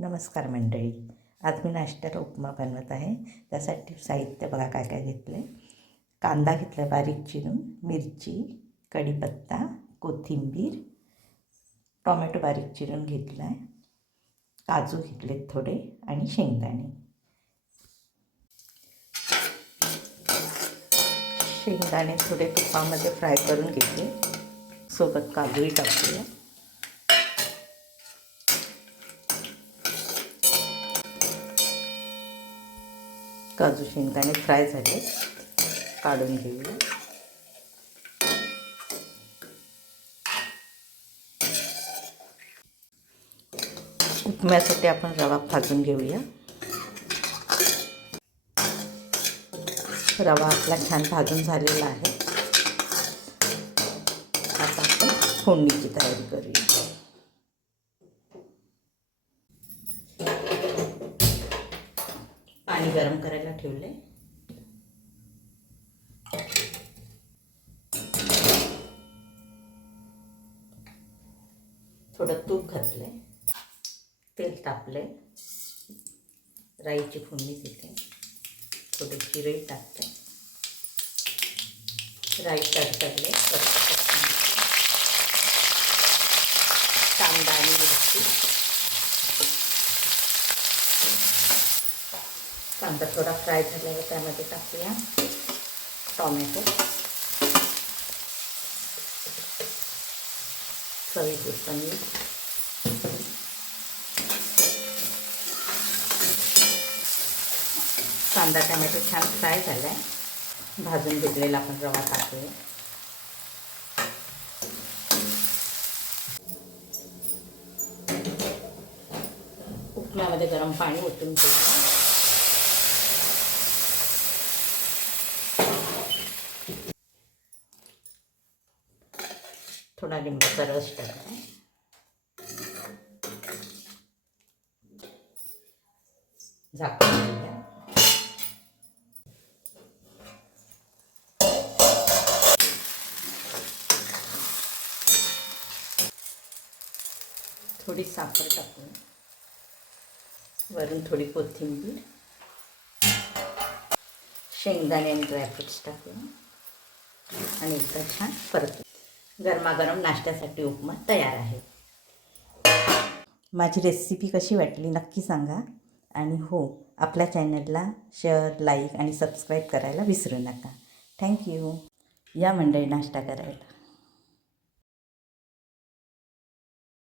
नमस्कार मंडळी. आज मी नाश्त्याला उपमा बनवत आहे. त्यासाठी साहित्य बघा काय काय घेतलं आहे. कांदा घेतला आहे बारीक चिरून, मिरची, कढीपत्ता, कोथिंबीर, टोमॅटो बारीक चिरून घेतला आहे, काजू घेतले थोडे आणि शेंगदाणे. शेंगदाणे थोडे तुपामध्ये फ्राय करून घेतले, सोबत काजूही टाकूया. काजू शेंगदाणे फ्राय झाले, काढून घेऊया. उपम्यासाठी आपण रवा भाजून घेऊया. रवा आपला छान भाजून झालेला आहे. आता आपण फोडणीची तयारी करूया. पाणी गरम करायला ठेवले. थोडं तूप घातले, तेल तापले, राईची फोडणी देते, थोडे जिरे टाकते, राई तडतडले, कांदा आणि मिरची. कांदा थोडा फ्राय झाल्यावर त्यामध्ये टाकूया टोमॅटो, चवीपुरतं मीठ, कांदा टोमॅटो छान फ्राय झाला आहे. भाजून घेतलेला आपण रवा टाकूया. उपम्यामध्ये गरम पाणी ओतून घेऊया. थोडा लिंबाचा रस टाकला, झाकून घेऊया. थोडी साखर टाकून, वरून थोडी कोथिंबीर, शेंगदाणे आणि ड्रायफ्रुट्स टाकून आणि एकदा छान परतून गरमागरम नाश्त्यासाठी उपमा तयार आहे. माझी रेसिपी कशी वाटली नक्की सांगा. आणि हो, आपल्या चॅनलला शेअर, लाईक आणि सबस्क्राईब करायला विसरू नका. थँक्यू. या मंडळी नाश्ता करायला.